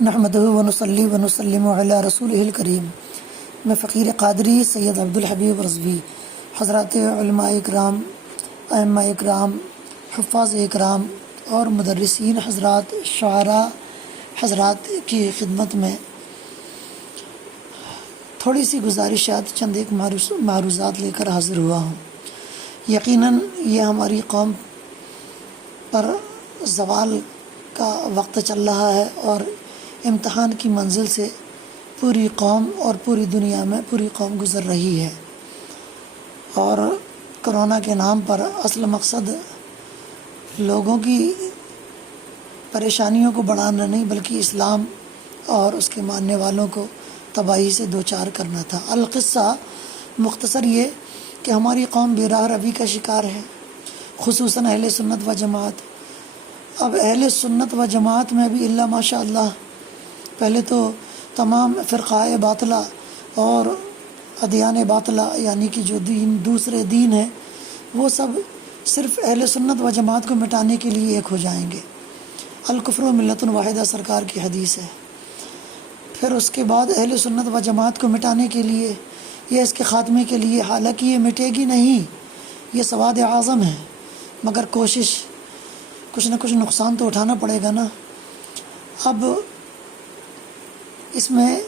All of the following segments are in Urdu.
نحمدہ ونصلی ونسلم علی رسولہ الکریم۔ میں فقیر قادری سید عبدالحبیب رضوی، حضرات علماء اکرام، ائمہ اکرام، حفاظ اکرام اور مدرسین حضرات، شعراء حضرات کی خدمت میں تھوڑی سی گزارشات، چند ایک معروضات لے کر حاضر ہوا ہوں۔ یقیناً یہ ہماری قوم پر زوال کا وقت چل رہا ہے اور امتحان کی منزل سے پوری قوم اور پوری دنیا میں پوری قوم گزر رہی ہے، اور کرونا کے نام پر اصل مقصد لوگوں کی پریشانیوں کو بڑھانا نہیں بلکہ اسلام اور اس کے ماننے والوں کو تباہی سے دوچار کرنا تھا۔ القصہ مختصر یہ کہ ہماری قوم بے راہ روی کا شکار ہے، خصوصاً اہل سنت و جماعت۔ اب اہل سنت و جماعت میں بھی اللہ ماشاء اللہ، پہلے تو تمام فرقائے باطلہ اور ادیان باطلہ یعنی کہ جو دوسرے دین ہیں وہ سب صرف اہل سنت و جماعت کو مٹانے کے لیے ایک ہو جائیں گے۔ الکفر و ملت واحدہ سرکار کی حدیث ہے۔ پھر اس کے بعد اہل سنت و جماعت کو مٹانے کے لیے یا اس کے خاتمے کے لیے، حالانکہ یہ مٹے گی نہیں، یہ سواد اعظم ہے، مگر کوشش، کچھ نہ کچھ نقصان تو اٹھانا پڑے گا نا۔ اب اس میں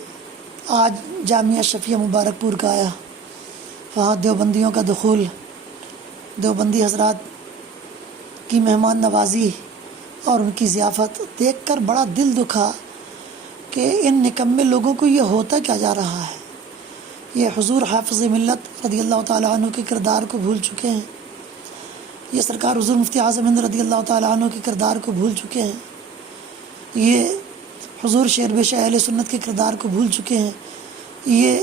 آج جامعہ شفیہ مبارک پور کا آیا، وہاں دیوبندیوں کا دخول، دیوبندی حضرات کی مہمان نوازی اور ان کی ضیافت دیکھ کر بڑا دل دکھا کہ ان نکمے لوگوں کو یہ ہوتا کیا جا رہا ہے۔ یہ حضور حافظ ملت رضی اللہ تعالیٰ عنہ کے کردار کو بھول چکے ہیں، یہ سرکار حضور مفتی اعظم ہند رضی اللہ تعالیٰ عنہ کے کردار کو بھول چکے ہیں، یہ حضور شیر بے شاہ اہل سنت کے کردار کو بھول چکے ہیں، یہ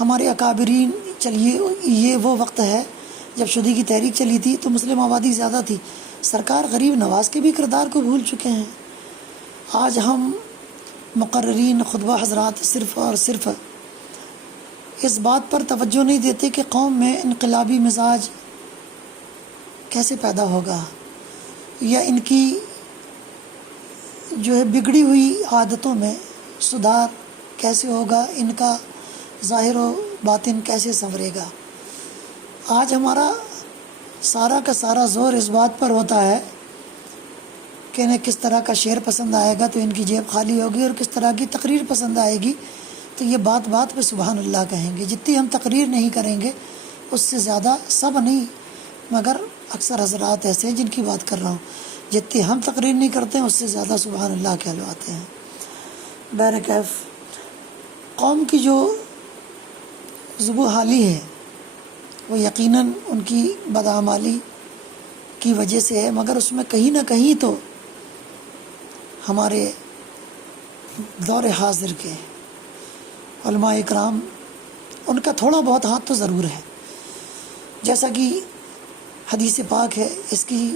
ہمارے اکابرین۔ چلیے، یہ وہ وقت ہے جب شودی کی تحریک چلی تھی تو مسلم آبادی زیادہ تھی، سرکار غریب نواز کے بھی کردار کو بھول چکے ہیں۔ آج ہم مقررین خطبہ حضرات صرف اور صرف اس بات پر توجہ نہیں دیتے کہ قوم میں انقلابی مزاج کیسے پیدا ہوگا، یا ان کی جو ہے بگڑی ہوئی عادتوں میں سدھار کیسے ہوگا، ان کا ظاہر و باطن کیسے سنورے گا۔ آج ہمارا سارا کا سارا زور اس بات پر ہوتا ہے کہ انہیں کس طرح کا شعر پسند آئے گا تو ان کی جیب خالی ہوگی، اور کس طرح کی تقریر پسند آئے گی تو یہ بات بات پہ سبحان اللہ کہیں گے۔ جتنی ہم تقریر نہیں کریں گے اس سے زیادہ، سب نہیں مگر اکثر حضرات ایسے ہیں جن کی بات کر رہا ہوں، جتنی ہم تقریر نہیں کرتے ہیں اس سے زیادہ سبحان اللہ کہلواتے ہیں۔ بہرکیف قوم کی جو ذبح حالی ہے وہ یقیناً ان کی بدعمالی کی وجہ سے ہے، مگر اس میں کہیں نہ کہیں تو ہمارے دور حاضر کے علماء اکرام، ان کا تھوڑا بہت ہاتھ تو ضرور ہے۔ جیسا کہ حدیث پاک ہے، اس کی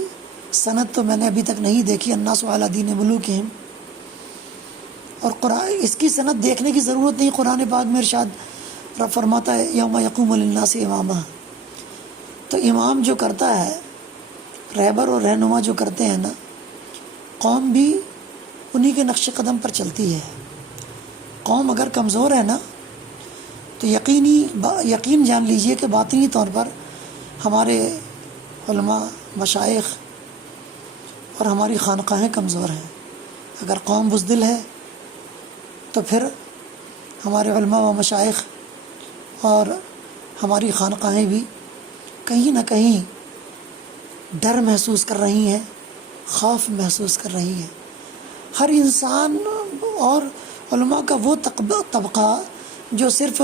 سند تو میں نے ابھی تک نہیں دیکھی، الناس علی دین ملوکہم، اور قرآن اس کی سند دیکھنے کی ضرورت نہیں۔ قرآن پاک میں ارشاد رب فرماتا ہے یوم یقوم للناس اماما، تو امام جو کرتا ہے، رہبر اور رہنما جو کرتے ہیں نا، قوم بھی انہی کے نقش قدم پر چلتی ہے۔ قوم اگر کمزور ہے نا تو یقین جان لیجئے کہ باطنی طور پر ہمارے علماء، مشائخ اور ہماری خانقاہیں کمزور ہیں۔ اگر قوم بزدل ہے تو پھر ہمارے علماء و مشائخ اور ہماری خانقاہیں بھی کہیں نہ کہیں ڈر محسوس کر رہی ہیں، خوف محسوس کر رہی ہیں۔ ہر انسان اور علماء کا وہ طبقہ جو صرف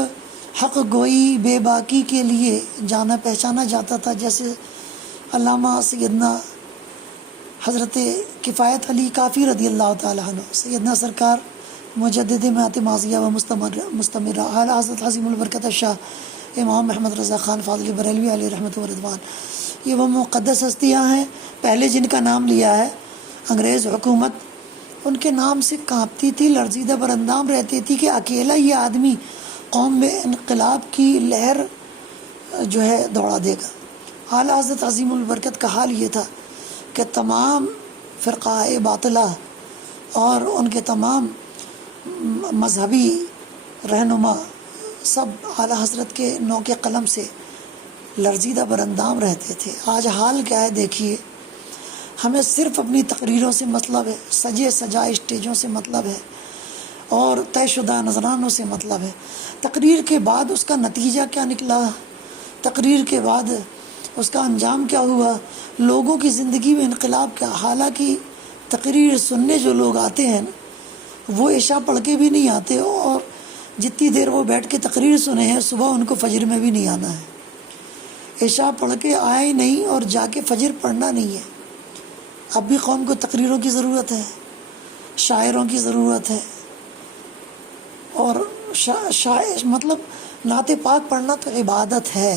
حق گوئی بے باکی کے لیے جانا پہچانا جاتا تھا، جیسے علامہ سیدنا حضرت کفایت علی کافی رضی اللہ تعالیٰ عنہ، سیدنا سرکار مجدد مئات ماضیہ و مستمرہ، اعلیٰ حضرت عظیم البرکت شاہ امام محمد رضا خان فاضلی بریلوی علیہ رحمۃ و رضوان، یہ وہ مقدس ہستیاں ہیں پہلے جن کا نام لیا ہے۔ انگریز حکومت ان کے نام سے کانپتی تھی، لرزیدہ براندام رہتی تھی کہ اکیلا یہ آدمی قوم میں انقلاب کی لہر جو ہے دوڑا دے گا۔ اعلیٰ حضرت عظیم البرکت کا حال یہ تھا کہ تمام فرقہ باطلہ اور ان کے تمام مذہبی رہنما سب اعلیٰ حضرت کے نوک قلم سے لرزیدہ براندام رہتے تھے۔ آج حال کیا ہے دیکھیے، ہمیں صرف اپنی تقریروں سے مطلب ہے، سجے سجائے اسٹیجوں سے مطلب ہے اور طے شدہ نذرانوں سے مطلب ہے۔ تقریر کے بعد اس کا نتیجہ کیا نکلا، تقریر کے بعد اس کا انجام کیا ہوا، لوگوں کی زندگی میں انقلاب کیا۔ حالانکہ تقریر سننے جو لوگ آتے ہیں وہ عشاء پڑھ کے بھی نہیں آتے، اور جتنی دیر وہ بیٹھ کے تقریر سنے ہیں صبح ان کو فجر میں بھی نہیں آنا ہے، عشاء پڑھ کے آیا ہی نہیں اور جا کے فجر پڑھنا نہیں ہے۔ اب بھی قوم کو تقریروں کی ضرورت ہے، شاعروں کی ضرورت ہے، اور مطلب نعت پاک پڑھنا تو عبادت ہے،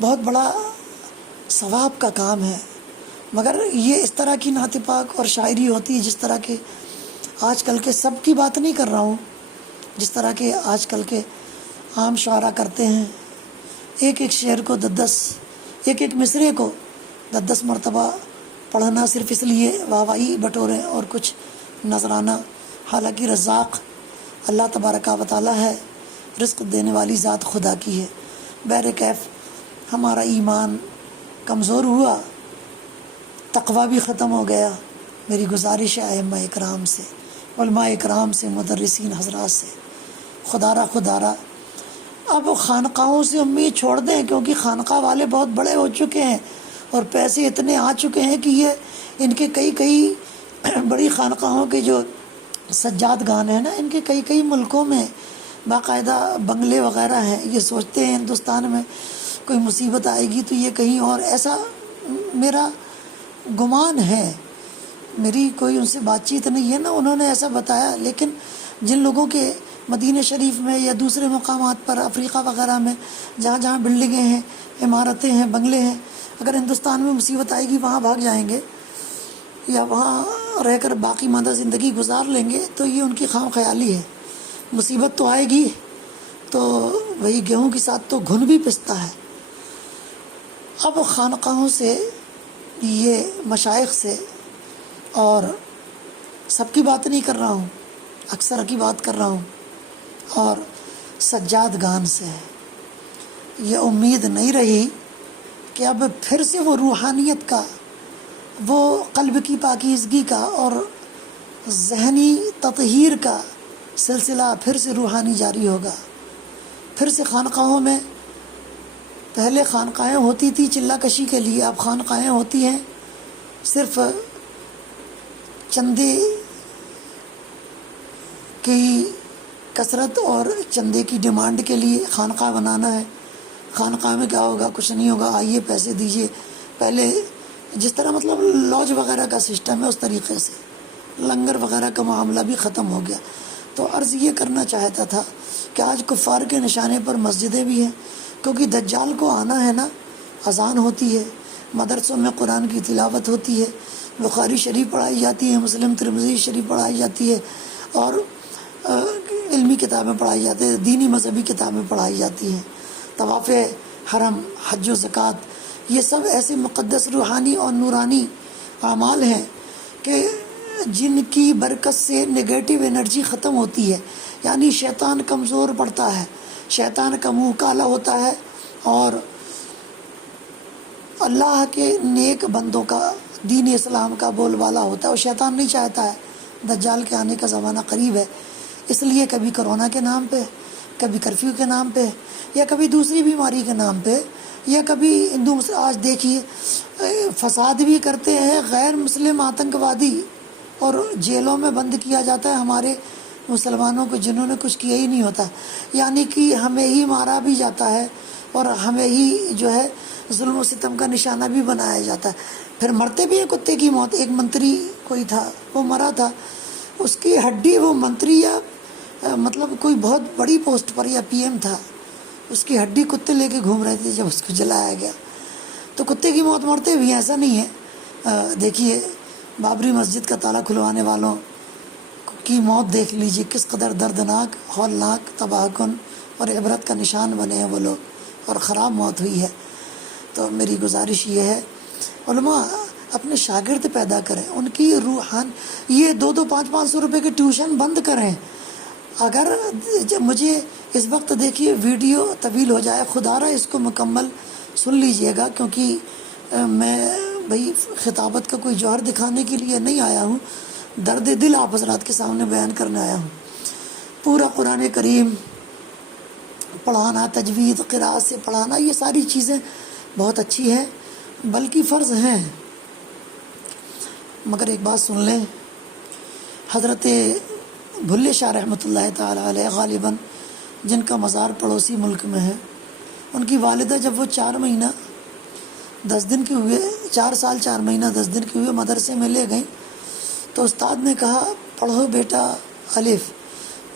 بہت بڑا ثواب کا کام ہے، مگر یہ اس طرح کی نعت پاک اور شاعری ہوتی ہے جس طرح کے آج کل کے، سب کی بات نہیں کر رہا ہوں، جس طرح کے آج کل کے عام شعراء کرتے ہیں، ایک ایک شعر کو ایک ایک مصرے کو 10 مرتبہ پڑھنا صرف اس لیے واہواہی بٹورے اور کچھ نذرانہ۔ حالانکہ رزاق اللہ تبارک و تعالیٰ ہے، رزق دینے والی ذات خدا کی ہے۔ بہر کیف ہمارا ایمان کمزور ہوا، تقویٰ بھی ختم ہو گیا۔ میری گزارش ہے ائمہ اکرام سے، علماء اکرام سے، مدرسین حضرات سے، خدا را اب خانقاہوں سے امید چھوڑ دیں، کیونکہ خانقاہ والے بہت بڑے ہو چکے ہیں اور پیسے اتنے آ چکے ہیں کہ یہ ان کے کئی بڑی خانقاہوں کے جو سجاد گان ہیں نا، ان کے کئی ملکوں میں باقاعدہ بنگلے وغیرہ ہیں۔ یہ سوچتے ہیں ہندوستان میں کوئی مصیبت آئے گی تو یہ کہیں اور، ایسا میرا گمان ہے، میری کوئی ان سے بات چیت نہیں ہے نا، انہوں نے ایسا بتایا۔ لیکن جن لوگوں کے مدینہ شریف میں یا دوسرے مقامات پر، افریقہ وغیرہ میں جہاں جہاں بلڈنگیں ہیں، عمارتیں ہیں، بنگلے ہیں، اگر ہندوستان میں مصیبت آئے گی وہاں بھاگ جائیں گے یا وہاں رہ کر باقی ماندہ زندگی گزار لیں گے، تو یہ ان کی خام خیالی ہے۔ مصیبت تو آئے گی تو وہی گیہوں کے ساتھ تو گھن بھی پستا ہے۔ اب خانقاہوں سے، یہ مشائخ سے، اور سب کی بات نہیں کر رہا ہوں، اکثر کی بات کر رہا ہوں، اور سجاد گان سے یہ امید نہیں رہی کہ اب پھر سے وہ روحانیت کا، وہ قلب کی پاکیزگی کا اور ذہنی تطہیر کا سلسلہ پھر سے روحانی جاری ہوگا۔ پھر سے خانقاہوں میں، پہلے خانقاہیں ہوتی تھی چلہ کشی کے لیے، اب خانقاہیں ہوتی ہیں صرف چندے کی کثرت اور چندے کی ڈیمانڈ کے لیے خانقاہ بنانا ہے۔ خانقاہ میں کیا ہوگا، کچھ نہیں ہوگا، آئیے پیسے دیجئے۔ پہلے جس طرح مطلب لاج وغیرہ کا سسٹم ہے اس طریقے سے لنگر وغیرہ کا معاملہ بھی ختم ہو گیا۔ تو عرض یہ کرنا چاہتا تھا کہ آج کفار کے نشانے پر مسجدیں بھی ہیں، کیونکہ دجال کو آنا ہے نا، اذان ہوتی ہے، مدرسوں میں قرآن کی تلاوت ہوتی ہے، بخاری شریف پڑھائی جاتی ہے، مسلم ترمذی شریف پڑھائی جاتی ہے، اور علمی کتابیں پڑھائی جاتی ہیں، دینی مذہبی کتابیں پڑھائی جاتی ہیں، طواف حرم، حج و زکوٰۃ، یہ سب ایسے مقدس روحانی اور نورانی اعمال ہیں کہ جن کی برکت سے نگیٹو انرجی ختم ہوتی ہے، یعنی شیطان کمزور پڑتا ہے، شیطان کا منہ کالا ہوتا ہے، اور اللہ کے نیک بندوں کا، دین اسلام کا بول بالا ہوتا ہے، اور شیطان نہیں چاہتا ہے۔ دجال کے آنے کا زمانہ قریب ہے، اس لیے کبھی کرونا کے نام پہ، کبھی کرفیو کے نام پہ، یا کبھی دوسری بیماری کے نام پہ، یا کبھی آج دیکھیے فساد بھی کرتے ہیں غیر مسلم آتنکوادی، اور جیلوں میں بند کیا جاتا ہے ہمارے مسلمانوں کو جنہوں نے کچھ کیا ہی نہیں ہوتا، یعنی کہ ہمیں ہی مارا بھی جاتا ہے اور ہمیں ہی جو ہے ظلم و ستم کا نشانہ بھی بنایا جاتا ہے۔ پھر مرتے بھی ہیں کتے کی موت۔ ایک منتری کوئی تھا، وہ مرا تھا، اس کی ہڈی، وہ منتری یا مطلب کوئی بہت بڑی پوسٹ پر یا پی ایم تھا، اس کی ہڈی کتے لے کے گھوم رہے تھے جب اس کو جلایا گیا۔ تو کتے کی موت مرتے بھی ہیں، ایسا نہیں ہے۔ دیکھیے بابری مسجد کا تالا کھلوانے والوں کی موت دیکھ لیجیے، کس قدر دردناک، ہولناک، تباہ کن اور عبرت کا نشان بنے ہیں وہ لوگ، اور خراب موت ہوئی ہے۔ تو میری گزارش یہ ہے، علماء اپنے شاگرد پیدا کریں، ان کی روحان، یہ 200-500 روپے کے ٹیوشن بند کریں، اگر مجھے اس وقت دیکھیے ویڈیو طویل ہو جائے، خدا را اس کو مکمل سن لیجئے گا، کیونکہ میں بھئی خطابت کا کوئی جوہر دکھانے کے لیے نہیں آیا ہوں، درد دل آپ حضرات کے سامنے بیان کرنے آیا ہوں۔ پورا قرآن کریم پڑھانا، تجوید قراءت سے پڑھانا، یہ ساری چیزیں بہت اچھی ہیں، بلکہ فرض ہیں، مگر ایک بات سن لیں، حضرت بھلے شاہ رحمۃ اللہ تعالی علیہ غالباً جن کا مزار پڑوسی ملک میں ہے، ان کی والدہ جب وہ 4 مہینہ 10 دن کے ہوئے، 4 سال 4 مہینہ 10 دن کے ہوئے مدرسے میں لے گئیں، تو استاد نے کہا پڑھو بیٹا الف،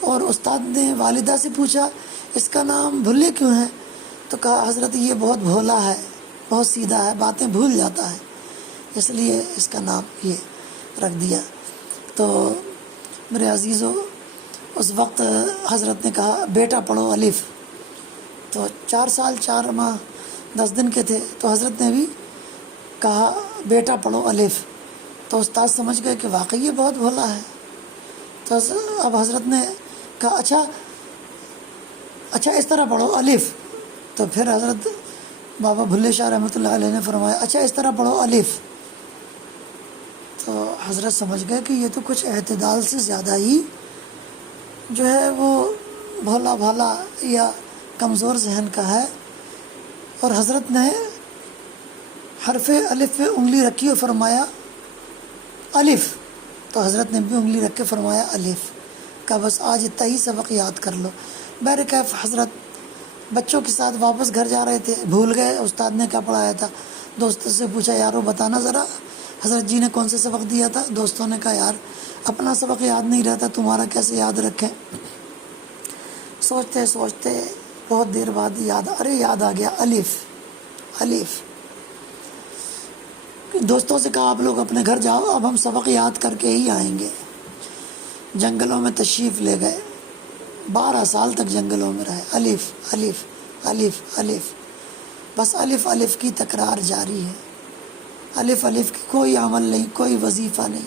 اور استاد نے والدہ سے پوچھا اس کا نام بھلے کیوں ہے؟ تو کہا حضرت یہ بہت بھولا ہے، بہت سیدھا ہے، باتیں بھول جاتا ہے، اس لیے اس کا نام یہ رکھ دیا۔ تو میرے عزیزو، اس وقت حضرت نے کہا بیٹا پڑھو الف، تو 4 سال 4 ماہ 10 دن کے تھے، تو حضرت نے بھی کہا بیٹا پڑھو الف، تو استاد سمجھ گئے کہ واقعی یہ بہت بھولا ہے۔ تو اب حضرت نے کہا اچھا اس طرح پڑھو الف، تو پھر حضرت بابا بھلے شاہ رحمۃ اللہ علیہ نے فرمایا اچھا اس طرح پڑھو الف، تو حضرت سمجھ گئے کہ یہ تو کچھ اعتدال سے زیادہ ہی جو ہے وہ بھولا بھالا یا کمزور ذہن کا ہے، اور حضرت نے حرف الف پہ انگلی رکھی اور فرمایا الف، تو حضرت نے بھی انگلی رکھ کے فرمایا الف، کہ بس آج اتنا ہی سبق یاد کر لو۔ بہرکیف حضرت بچوں کے ساتھ واپس گھر جا رہے تھے، بھول گئے استاد نے کیا پڑھایا تھا، دوستوں سے پوچھا یارو بتانا ذرا حضرت جی نے کون سے سبق دیا تھا، دوستوں نے کہا یار اپنا سبق یاد نہیں رہتا، تمہارا کیسے یاد رکھیں۔ سوچتے سوچتے بہت دیر بعد یاد آ گیا الف۔ دوستوں سے کہا آپ لوگ اپنے گھر جاؤ، اب ہم سبق یاد کر کے ہی آئیں گے۔ جنگلوں میں تشریف لے گئے، 12 سال تک جنگلوں میں رہے، الف الف الف الف، بس الف الف کی تکرار جاری ہے، الف الف کی کوئی عمل نہیں، کوئی وظیفہ نہیں،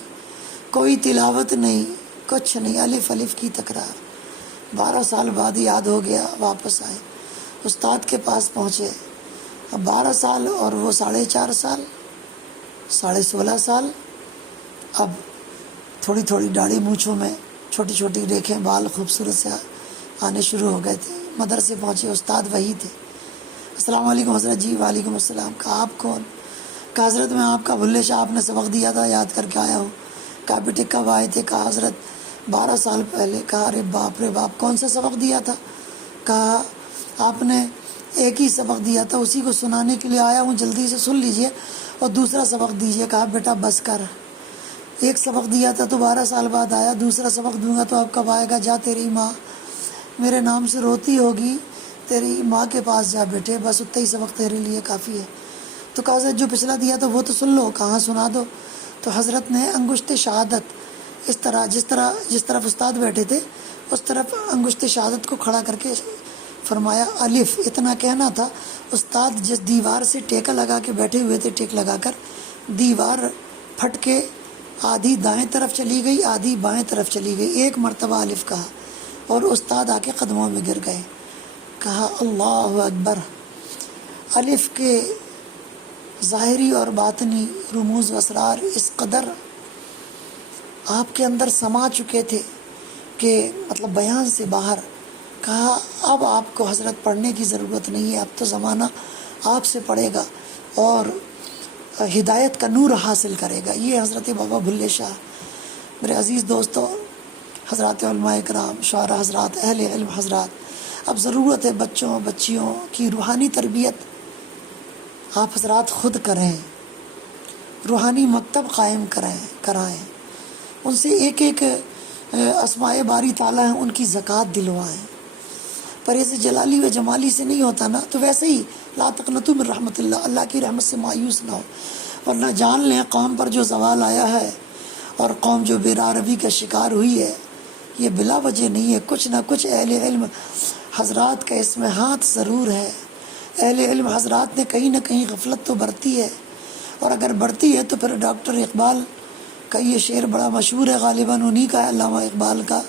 کوئی تلاوت نہیں، کچھ نہیں، الف الف کی تکرار۔ 12 سال بعد یاد ہو گیا، واپس آئے، استاد کے پاس پہنچے، اب 12 سال اور وہ 4.5 سال، 16.5 سال، اب تھوڑی تھوڑی داڑھی مونچھوں میں چھوٹی چھوٹی ریکھیں، بال خوبصورت سے آنے شروع ہو گئے تھے۔ مدرسے پہنچے، استاد وہی تھے۔ السلام علیکم حضرت جی۔ وعلیکم السلام۔ کہا آپ کون؟ کہا حضرت میں آپ کا بھلے شاہ، آپ نے سبق دیا تھا، یاد کر کے آیا ہوں۔ کہا بیٹے کب آئے تھے؟ کہا حضرت 12 سال پہلے۔ کہا ارے باپ رے باپ، کون سا سبق دیا تھا؟ کہا آپ نے ایک ہی سبق دیا تھا، اسی کو سنانے کے لیے آیا ہوں، جلدی سے سن لیجئے اور دوسرا سبق دیجئے۔ کہا بیٹا بس کر، ایک سبق دیا تھا تو 12 سال بعد آیا، دوسرا سبق دوں گا تو اب کب آئے گا؟ جا، تیری ماں میرے نام سے روتی ہوگی، تیری ماں کے پاس جا بیٹے، بس اتنا ہی سبق تیرے لیے کافی ہے۔ تو کہا حضرت جو پچھلا دیا تھا وہ تو سن لو۔ کہاں سنا دو۔ تو حضرت نے انگشت شہادت اس طرح جس طرف استاد بیٹھے تھے اس طرف انگشت شہادت کو کھڑا کر کے فرمایا الف، اتنا کہنا تھا۔ استاد جس دیوار سے ٹیکا لگا کے بیٹھے ہوئے تھے، ٹیک لگا کر، دیوار پھٹ کے آدھی دائیں طرف چلی گئی، آدھی بائیں طرف چلی گئی، ایک مرتبہ الف کہا اور استاد آ کے قدموں میں گر گئے۔ کہا اللہ اکبر۔ الف کے ظاہری اور باطنی رموز و اسرار اس قدر آپ کے اندر سما چکے تھے کہ مطلب بیان سے باہر۔ کہا اب آپ کو حضرت پڑھنے کی ضرورت نہیں ہے، اب تو زمانہ آپ سے پڑھے گا اور ہدایت کا نور حاصل کرے گا۔ یہ حضرت بابا بھلے شاہ۔ میرے عزیز دوستو، حضرات علماء کرام، شعراء حضرات، اہل علم حضرات، اب ضرورت ہے بچوں بچیوں کی روحانی تربیت آپ حضرات خود کریں، روحانی مکتب قائم کرائیں، ان سے ایک ایک اسماء باری تعالیٰ ہیں ان کی زکوٰۃ دلوائیں۔ پرہیز جلالی و جمالی سے نہیں ہوتا نا، تو ویسے ہی لا تقنطوا من رحمت اللہ، اللہ کی رحمت سے مایوس نہ ہو، ورنہ جان لیں قوم پر جو زوال آیا ہے اور قوم جو بے راہ روی کا شکار ہوئی ہے، یہ بلا وجہ نہیں ہے، کچھ نہ کچھ اہل علم حضرات کا اس میں ہاتھ ضرور ہے۔ اہل علم حضرات نے کہیں نہ کہیں غفلت تو برتی ہے، اور اگر برتی ہے تو پھر ڈاکٹر اقبال کا یہ شعر بڑا مشہور ہے، غالباً انہی کا ہے، علامہ اقبال کا،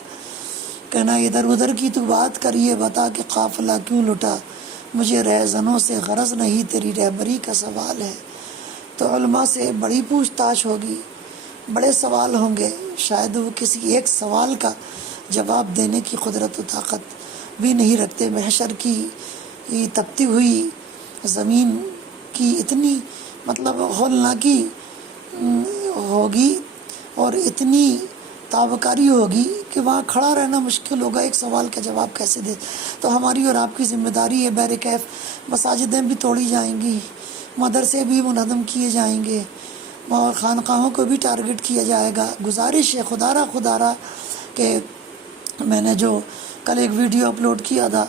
کہنا ادھر ادھر کی تو بات کر، یہ بتا کہ قافلہ کیوں لٹا، مجھے رہزنوں سے غرض نہیں، تیری رہبری کا سوال ہے۔ تو علماء سے بڑی پوچھ تاچھ ہوگی، بڑے سوال ہوں گے، شاید وہ کسی ایک سوال کا جواب دینے کی قدرت و طاقت بھی نہیں رکھتے۔ محشر کی تپتی ہوئی زمین کی اتنی ہولناکی ہوگی اور اتنی تابکاری ہوگی کہ وہاں کھڑا رہنا مشکل ہوگا، ایک سوال کا جواب کیسے دے۔ تو ہماری اور آپ کی ذمہ داری ہے بہرکیف مساجدیں بھی توڑی جائیں گی، مدرسے بھی منہدم کیے جائیں گے اور خانقاہوں کو بھی ٹارگٹ کیا جائے گا۔ گزارش ہے خدا را کہ میں نے جو کل ایک ویڈیو اپلوڈ کیا تھا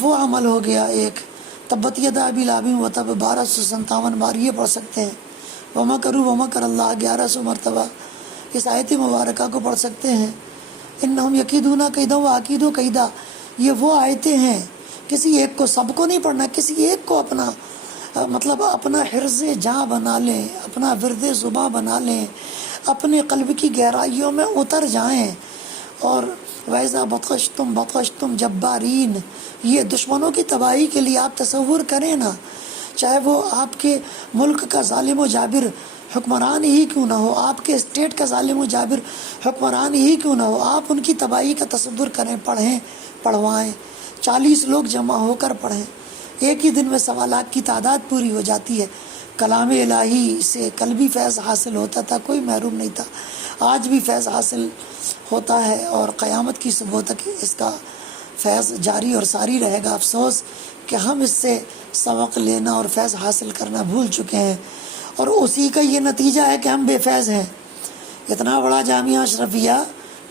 وہ عمل ہو گیا۔ ایک تبت یدا ابی لہب وتب 1257 بار یہ پڑھ سکتے ہیں، ومکر اللہ 1100 مرتبہ اس آیت مبارکہ کو پڑھ سکتے ہیں۔ انہم یکیدون کیدا واکید کیدا، یہ وہ آیتیں ہیں، کسی ایک کو، سب کو نہیں پڑھنا، کسی ایک کو اپنا اپنا حرز جاں بنا لیں، اپنا ورد زباں بنا لیں، اپنے قلب کی گہرائیوں میں اتر جائیں۔ اور وَإِذَا بَطَشْتُمْ جَبَّارِينَ، یہ دشمنوں کی تباہی کے لیے آپ تصور کریں نا، چاہے وہ آپ کے ملک کا ظالم و جابر حکمران ہی کیوں نہ ہو، آپ کے اسٹیٹ کا ظالم و جابر حکمران ہی کیوں نہ ہو، آپ ان کی تباہی کا تصور کریں، پڑھیں، پڑھوائیں، 40 لوگ جمع ہو کر پڑھیں، ایک ہی دن میں 1.25 لاکھ کی تعداد پوری ہو جاتی ہے۔ کلام الہی سے کل بھی فیض حاصل ہوتا تھا، کوئی محروم نہیں تھا، آج بھی فیض حاصل ہوتا ہے اور قیامت کی صبح تک اس کا فیض جاری اور ساری رہے گا۔ افسوس کہ ہم اس سے سبق لینا اور فیض حاصل کرنا بھول چکے ہیں، اور اسی کا یہ نتیجہ ہے کہ ہم بے فیض ہیں۔ اتنا بڑا جامعہ اشرفیہ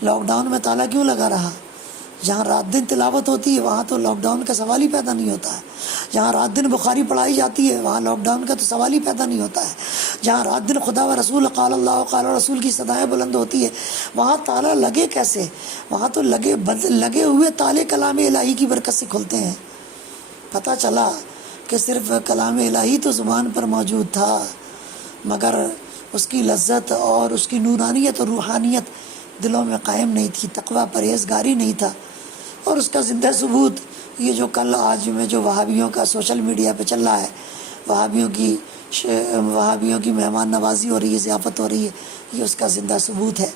لاک ڈاؤن میں تالا کیوں لگا رہا؟ جہاں رات دن تلاوت ہوتی ہے وہاں تو لاک ڈاؤن کا سوال ہی پیدا نہیں ہوتا ہے، جہاں رات دن بخاری پڑھائی جاتی ہے وہاں لاک ڈاؤن کا تو سوال ہی پیدا نہیں ہوتا ہے، جہاں رات دن خدا و رسول قال اللہ قال رسول کی صدائیں بلند ہوتی ہے وہاں تالا لگے کیسے؟ وہاں تو لگے ہوئے تالے کلام الہی کی برکت سے کھلتے ہیں۔ پتہ چلا کہ صرف کلام الہی تو زبان پر موجود تھا، مگر اس کی لذت اور اس کی نورانیت اور روحانیت دلوں میں قائم نہیں تھی، تقویٰ پرہیزگاری نہیں تھا۔ اور اس کا زندہ ثبوت یہ جو کل آج میں جو وہابیوں کا سوشل میڈیا پہ چل رہا ہے، وہابیوں کی مہمان نوازی ہو رہی ہے، ضیافت ہو رہی ہے، یہ اس کا زندہ ثبوت ہے۔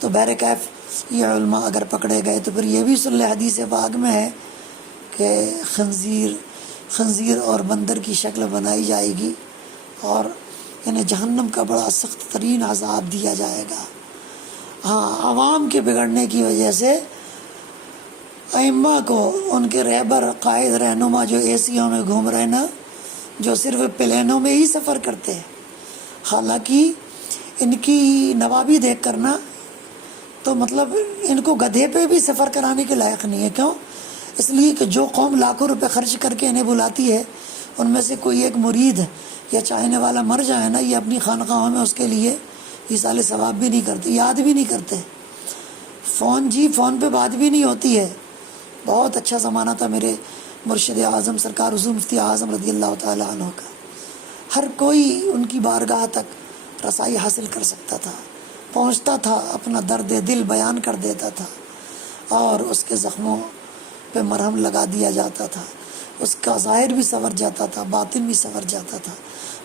تو بہرکیف یہ علماء اگر پکڑے گئے تو پھر یہ بھی سن لے، حدیث پاک میں ہے کہ خنزیر اور بندر کی شکل بنائی جائے گی اور انہیں جہنم کا بڑا سخت ترین عذاب دیا جائے گا۔ ہاں، عوام کے بگڑنے کی وجہ سے ائمہ کو، ان کے رہبر قائد رہنما جو اے سیوں میں گھوم رہے نا، جو صرف پلینوں میں ہی سفر کرتے ہیں، حالانکہ ان کی نوابی دیکھ کر نا تو ان کو گدھے پہ بھی سفر کرانے کے لائق نہیں ہے۔ کیوں؟ اس لیے کہ جو قوم لاکھوں روپے خرچ کر کے انہیں بلاتی ہے ان میں سے کوئی ایک مرید یا چاہنے والا مر جائے نا، یہ اپنی خانقاہوں میں اس کے لیے ایصال ثواب بھی نہیں کرتے، یاد بھی نہیں کرتے، فون پہ بات بھی نہیں ہوتی ہے۔ بہت اچھا زمانہ تھا میرے مرشد اعظم سرکار حضور مفتی اعظم رضی اللہ تعالیٰ عنہ کا، ہر کوئی ان کی بارگاہ تک رسائی حاصل کر سکتا تھا، پہنچتا تھا، اپنا درد دل بیان کر دیتا تھا اور اس کے زخموں پہ مرہم لگا دیا جاتا تھا، اس کا ظاہر بھی سنور جاتا تھا، باطن بھی سنور جاتا تھا۔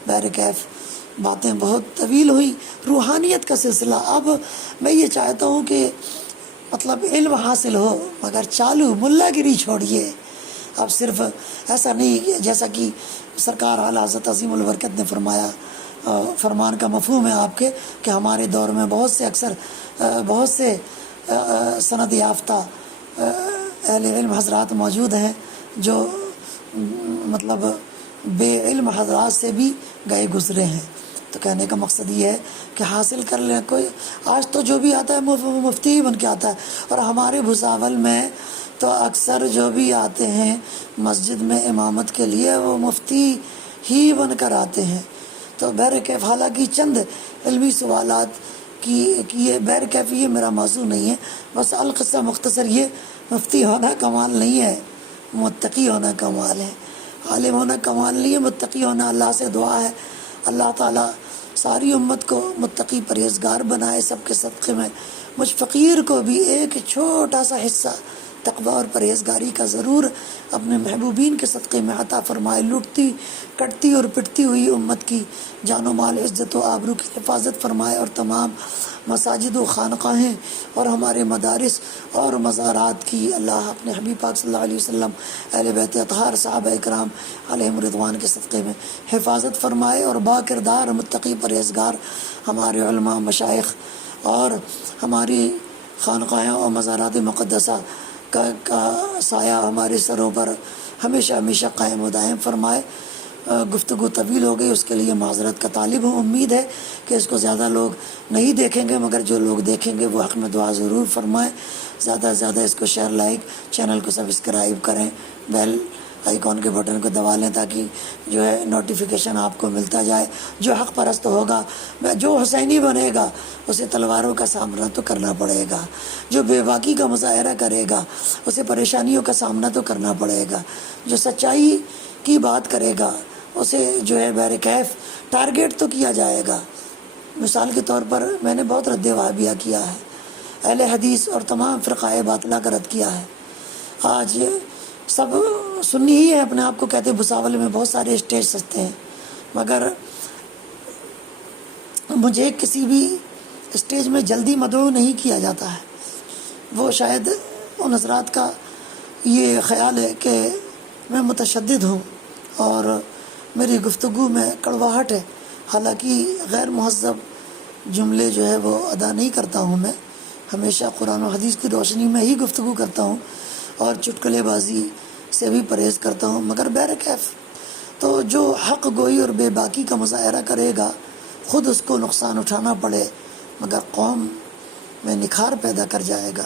بہرکیف باتیں بہت طویل ہوئی، روحانیت کا سلسلہ۔ اب میں یہ چاہتا ہوں کہ علم حاصل ہو مگر چالو ملا گری چھوڑیے۔ اب صرف ایسا نہیں جیسا کہ سرکار اعلیٰ حضرت عظیم البرکت نے فرمایا، فرمان کا مفہوم ہے آپ کے کہ ہمارے دور میں بہت سے سند یافتہ اہل علم حضرات موجود ہیں جو بے علم حضرات سے بھی گئے گزرے ہیں۔ تو کہنے کا مقصد یہ ہے کہ حاصل کر لیں۔ کوئی آج تو جو بھی آتا ہے مفتی ہی بن کے آتا ہے، اور ہمارے بھساول میں تو اکثر جو بھی آتے ہیں مسجد میں امامت کے لیے وہ مفتی ہی بن کر آتے ہیں۔ تو بہرکیف حالانکہ چند علمی سوالات کی بہرکیف یہ میرا موضوع نہیں ہے، بس القصہ مختصر یہ، مفتی ہونا کمال نہیں ہے، متقی ہونا کمال ہے، عالم ہونا کمال نہیں ہے، متقی ہونا۔ اللہ سے دعا ہے اللہ تعالیٰ ساری امت کو متقی پرہیزگار بنائے، سب کے صدقے میں مجھ فقیر کو بھی ایک چھوٹا سا حصہ تقوی اور پرہیزگاری کا ضرور اپنے محبوبین کے صدقے میں عطا فرمائے۔ لوٹتی کٹتی اور پٹتی ہوئی امت کی جان و مال، عزت و آبرو کی حفاظت فرمائے، اور تمام مساجد و خانقاہیں اور ہمارے مدارس اور مزارات کی اللہ اپنے حبیب پاک صلی اللہ علیہ وسلم، اہل بیت اطہار، صحابہ کرام علیہم رضوان کے صدقے میں حفاظت فرمائے، اور با کردار متقی پرہیزگار ہمارے علماء، مشائخ اور ہماری خانقاہیں اور مزارات مقدسہ کا سایہ ہمارے سروں پر ہمیشہ ہمیشہ قائم و دائم فرمائے۔ گفتگو طویل ہو گئی، اس کے لیے معذرت کا طالب ہوں۔ امید ہے کہ اس کو زیادہ لوگ نہیں دیکھیں گے، مگر جو لوگ دیکھیں گے وہ حق میں دعا ضرور فرمائیں۔ زیادہ سے زیادہ اس کو شیئر، لائک، چینل کو سبسکرائب کریں، بیل آئیکن کے بٹن کو دبا لیں تاکہ جو ہے نوٹیفیکیشن آپ کو ملتا جائے۔ جو حق پرست ہوگا، جو حسینی بنے گا، اسے تلواروں کا سامنا تو کرنا پڑے گا۔ جو بے باکی کا مظاہرہ کرے گا، اسے پریشانیوں کا سامنا تو کرنا پڑے گا۔ جو سچائی کی بات کرے گا، اسے جو ہے بہر کیف ٹارگیٹ تو کیا جائے گا۔ مثال کے طور پر میں نے بہت رد وہابیہ کیا ہے، اہل حدیث اور تمام فرقہ باطلہ کا رد کیا ہے۔ آج سب سنی ہی ہے، اپنے آپ کو کہتے ہیں، بھساول میں بہت سارے اسٹیج سجتے ہیں، مگر مجھے کسی بھی اسٹیج میں جلدی مدعو نہیں کیا جاتا ہے۔ وہ شاید ان حضرات کا یہ خیال ہے کہ میں متشدد ہوں اور میری گفتگو میں کڑواہٹ ہے، حالانکہ غیر مہذب جملے جو ہے وہ ادا نہیں کرتا ہوں میں، ہمیشہ قرآن و حدیث کی روشنی میں ہی گفتگو کرتا ہوں اور چٹکلے بازی سے بھی پرہیز کرتا ہوں، مگر بہر کیف تو جو حق گوئی اور بے باکی کا مظاہرہ کرے گا، خود اس کو نقصان اٹھانا پڑے، مگر قوم میں نکھار پیدا کر جائے گا،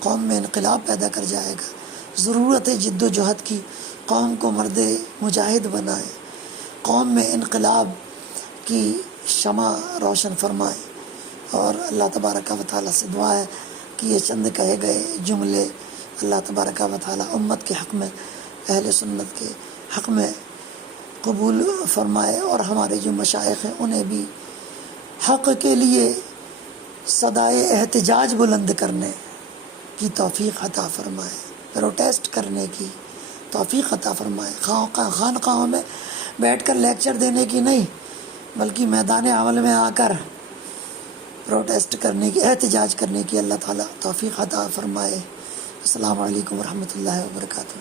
قوم میں انقلاب پیدا کر جائے گا۔ ضرورت ہے جد و جہد کی، قوم کو مرد مجاہد بنائے، قوم میں انقلاب کی شمع روشن فرمائے۔ اور اللہ تبارک و تعالیٰ سے دعا ہے کہ یہ چند کہے گئے جملے اللہ تبارک و تعالیٰ امت کے حق میں، اہل سنت کے حق میں قبول فرمائے، اور ہمارے جو مشائخ ہیں انہیں بھی حق کے لیے صدائے احتجاج بلند کرنے کی توفیق عطا فرمائے، پروٹیسٹ کرنے کی توفیق عطا فرمائے، خانقاہوں میں بیٹھ کر لیکچر دینے کی نہیں، بلکہ میدان عمل میں آ کر پروٹیسٹ کرنے کی، احتجاج کرنے کی اللہ تعالیٰ توفیق عطا فرمائے۔ السلام علیکم ورحمۃ اللہ وبرکاتہ۔